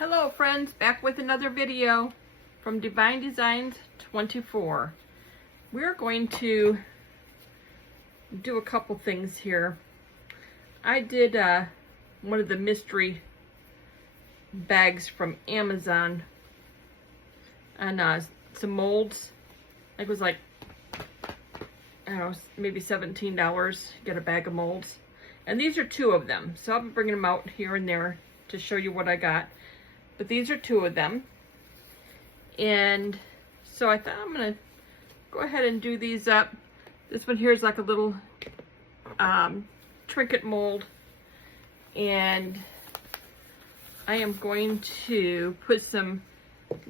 Hello friends, back with another video from Divine Designs 24. We're going to do a couple things here. I did one of the mystery bags from Amazon on some molds. It was like, I don't know, maybe $17 to get a bag of molds. And these are two of them. So I'll be bringing them out here and there to show you what I got. But these are two of them. And so I thought I'm gonna go ahead and do these up. This one here is like a little Trinket mold. And I am going to put some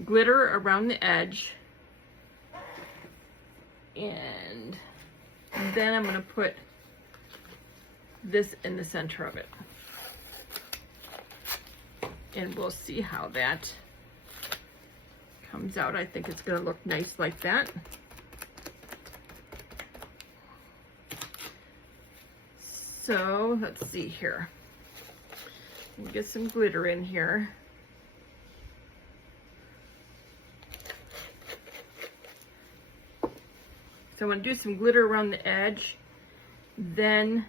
glitter around the edge. And then I'm gonna put this in the center of it. And we'll see how that comes out. I think it's gonna look nice like that. So let's see here. We'll get some glitter in here. So I'm gonna do some glitter around the edge. Then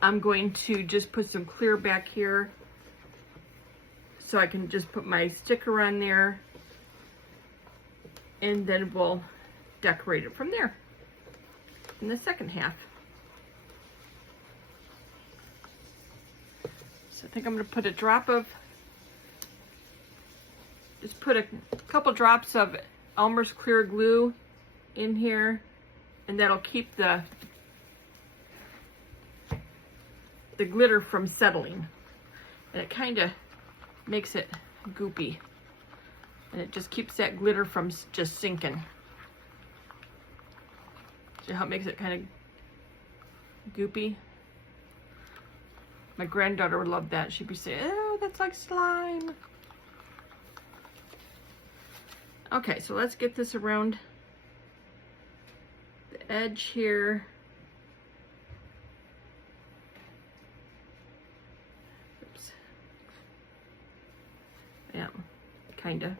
I'm going to just put some clear back here so I can just put my sticker on there, and then we'll decorate it from there in the second half. So I think I'm going to put a drop of, just put a couple drops of Elmer's clear glue in here, and that'll keep the glitter from settling, and it kind of makes it goopy, and it just keeps that glitter from just sinking. See how it makes it kind of goopy? My granddaughter would love that. She'd be saying, "Oh, that's like slime." Okay, so let's get this around the edge here. Yeah, kinda.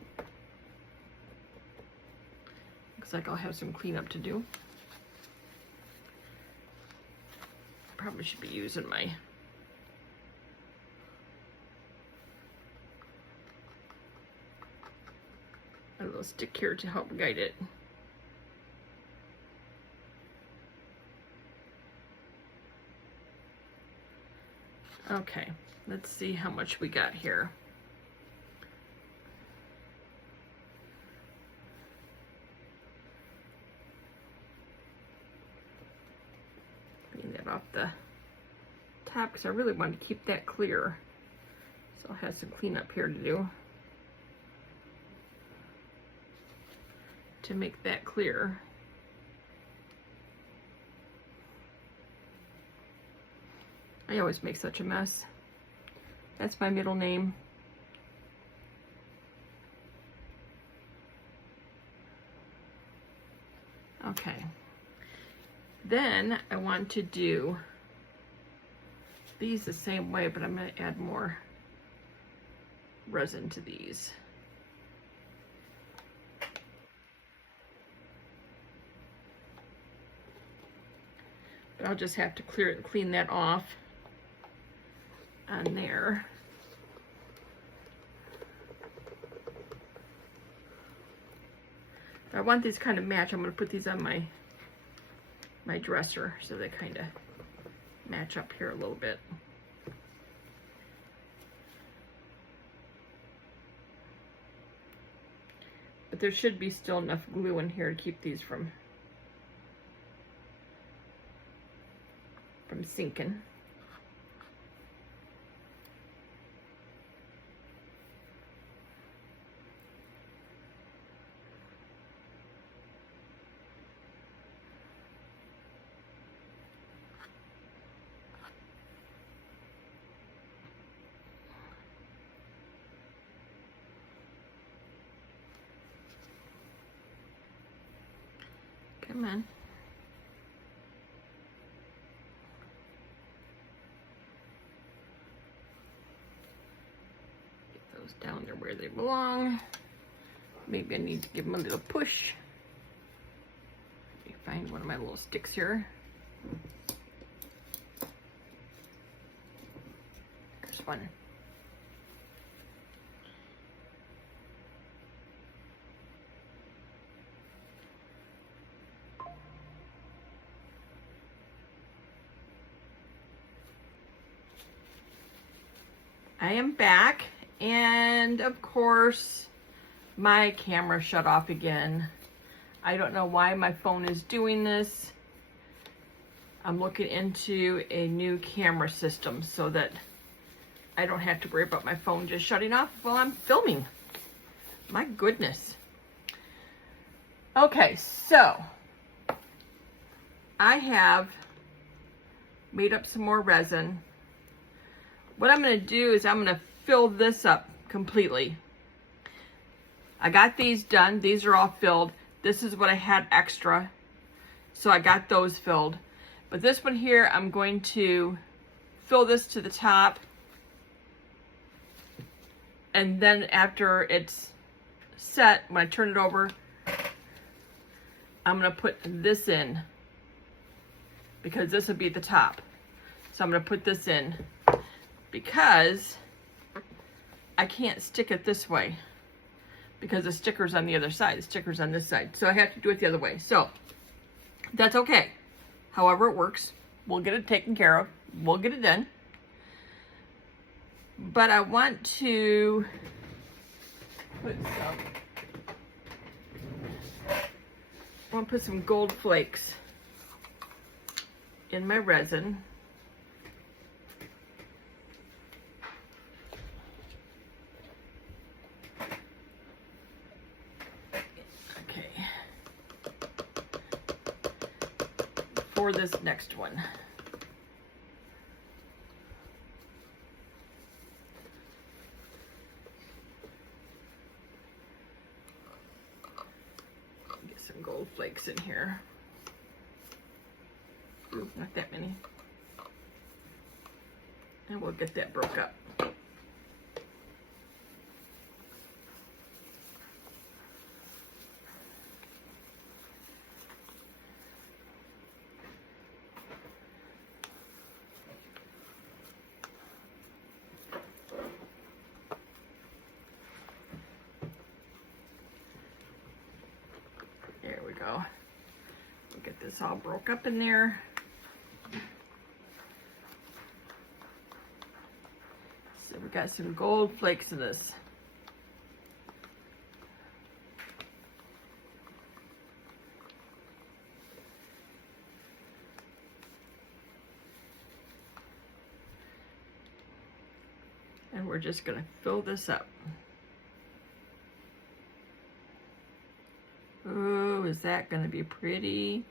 Looks like I'll have some cleanup to do. Probably should be using my a little stick here to help guide it. Okay, let's see how much we got here. Off the top because I really want to keep that clear, so I'll have some cleanup here to do to make that clear. I always make such a mess. That's my middle name. Okay. Then I want to do these the same way, but I'm going to add more resin to these. But I'll just have to clean that off on there. I want these kind of match. I'm going to put these on my dresser so they kind of match up here a little bit. But there should be still enough glue in here to keep these from sinking. Come on. down there where they belong. Maybe I need to give them a little push. Let me find one of my little sticks here. There's one. I am back, and of course my camera shut off again. I don't know why my phone is doing this. I'm looking into a new camera system so that I don't have to worry about my phone just shutting off while I'm filming. My goodness. Okay, so I have made up some more resin. What I'm going to do is I'm going to fill this up completely. I got these done. These are all filled. This is what I had extra. So I got those filled. But this one here, I'm going to fill this to the top. And then after it's set, when I turn it over, I'm going to put this in. Because this will be at the top. So I'm going to put this in. Because I can't stick it this way because the sticker's on the other side. The sticker's on this side. So I have to do it the other way. So that's okay. However it works, we'll get it taken care of. We'll get it done. But I want to put some gold flakes in my resin. For this next one. Get some gold flakes in here. Ooh, not that many. And we'll get that broke up. There we go. We'll get this all broke up in there. So we got some gold flakes in this. And we're just going to fill this up. Oh, is that going to be pretty?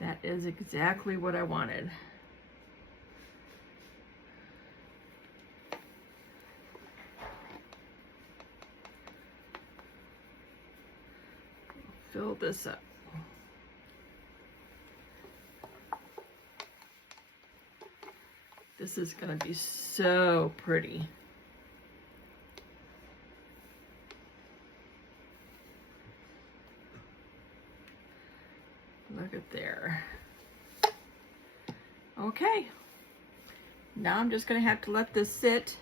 That is exactly what I wanted. Fill this up. This is going to be so pretty. Look at there. Okay. Now I'm just going to have to let this sit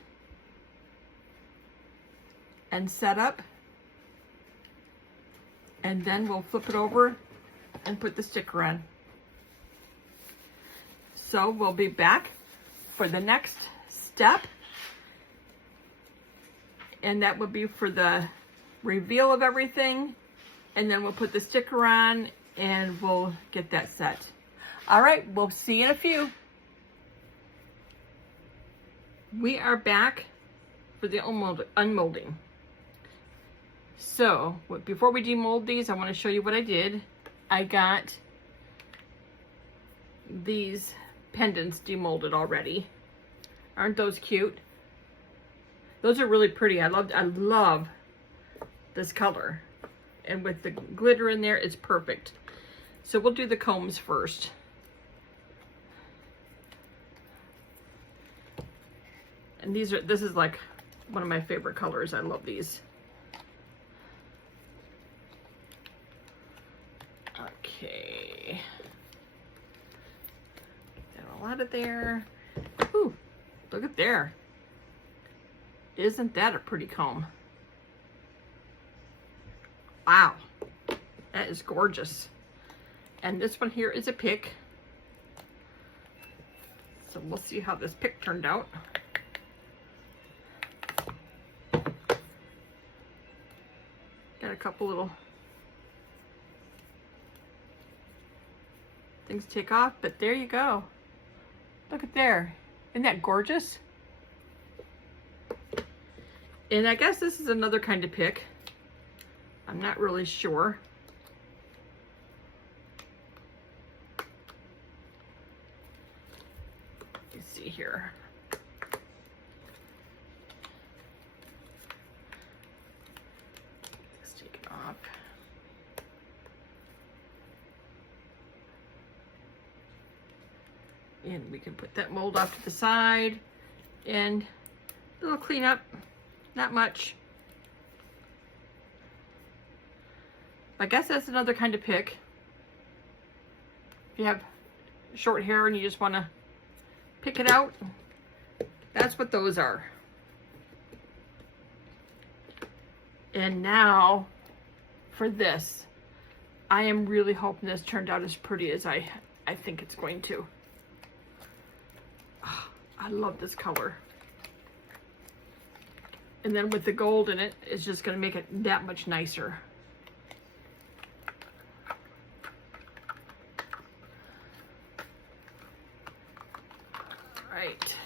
and set up. And then we'll flip it over and put the sticker on. So we'll be back for the next step. And that will be for the reveal of everything. And then we'll put the sticker on and we'll get that set. All right, we'll see you in a few. We are back for the unmolding. So, before we demold these, I want to show you what I did. I got these pendants demolded already. Aren't those cute? Those are really pretty. I love this color. And with the glitter in there, it's perfect. So we'll do the combs first. And this is like one of my favorite colors. I love these. Okay. Get a lot of there. Ooh, look at there. Isn't that a pretty comb? Wow, that is gorgeous. And this one here is a pick. So we'll see how this pick turned out. Got a couple little things to take off, but there you go. Look at there. Isn't that gorgeous? And I guess this is another kind of pick. I'm not really sure. Let's see here. Let's take it off. And we can put that mold off to the side. And a little cleanup, not much. I guess that's another kind of pick. If you have short hair and you just want to pick it out, that's what those are. And now for this, I am really hoping this turned out as pretty as I think it's going to. Oh, I love this color. And then with the gold in it, it's just going to make it that much nicer. Right.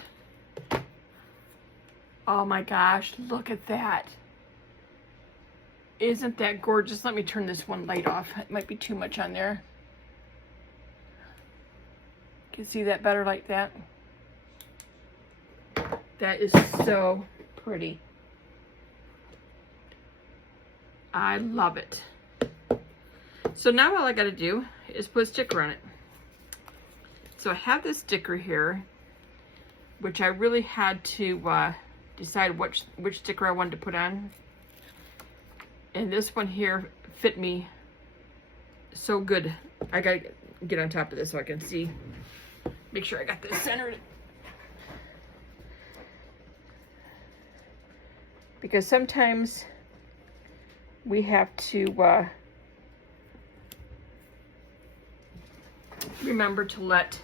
Oh my gosh, look at that. Isn't that gorgeous? Let me turn this one light off. It might be too much on there. Can you see that better like that? That is so pretty. I love it. So now all I gotta do is put a sticker on it. So I have this sticker here, which I really had to decide which sticker I wanted to put on. And this one here fit me so good. I gotta get on top of this so I can see, make sure I got this centered. Because sometimes we have to remember to let,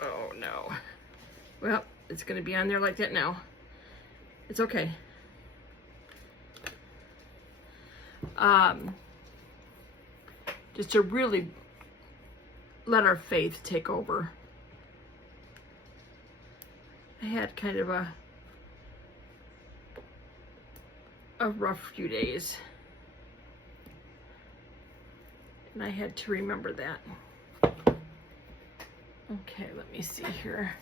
oh no. Well, it's gonna be on there like that now. It's okay. Just to really let our faith take over. I had kind of a rough few days. And I had to remember that. Okay, let me see here.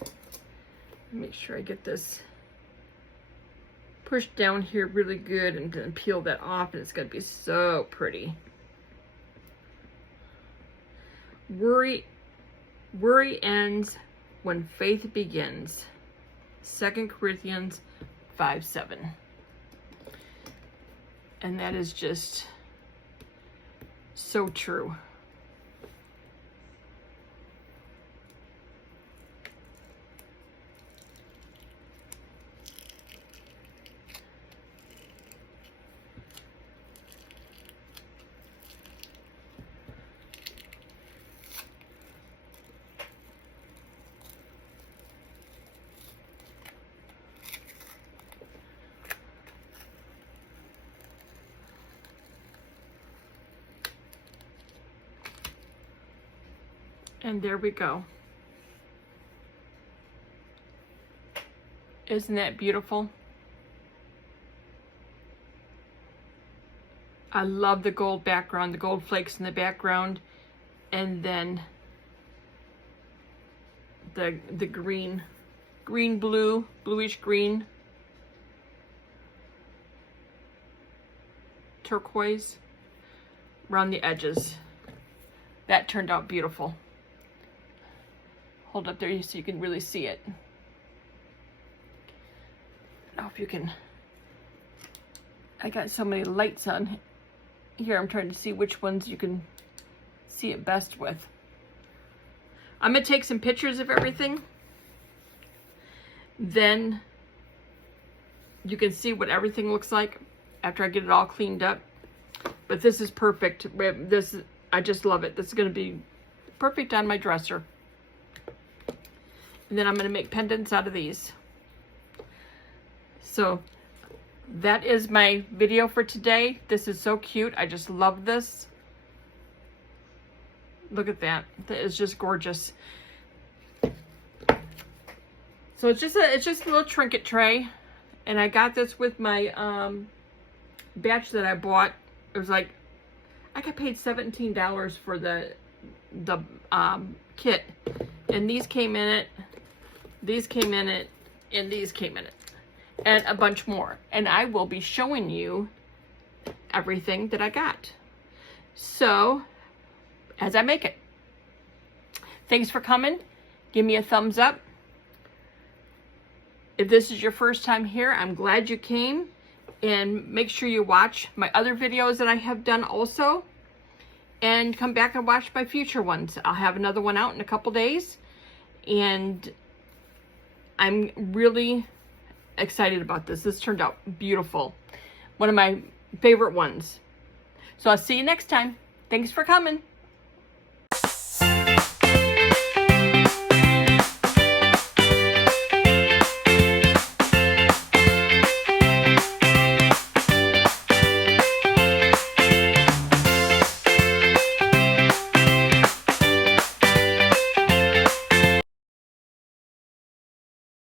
Make sure I get this pushed down here really good and then peel that off, and it's going to be so pretty. Worry ends when faith begins. 2 Corinthians 5:7. And that is just so true. And there we go. Isn't that beautiful? I love the gold background, the gold flakes in the background, and then the green, blue, bluish green, turquoise around the edges. That turned out beautiful. Hold up there so you can really see it. I hope you can, I got so many lights on here. I'm trying to see which ones you can see it best with. I'm gonna take some pictures of everything. Then you can see what everything looks like after I get it all cleaned up. But this is perfect. I just love it. This is gonna be perfect on my dresser. And then I'm gonna make pendants out of these. So that is my video for today. This is so cute. I just love this. Look at that. That is just gorgeous. So it's just a little trinket tray. And I got this with my batch that I bought. It was like, I got paid $17 for the kit. And these came in it. These came in it. And these came in it. And a bunch more. And I will be showing you everything that I got. So, as I make it. Thanks for coming. Give me a thumbs up. If this is your first time here, I'm glad you came. And make sure you watch my other videos that I have done also. And come back and watch my future ones. I'll have another one out in a couple days. And I'm really excited about this. This turned out beautiful. One of my favorite ones. So I'll see you next time. Thanks for coming.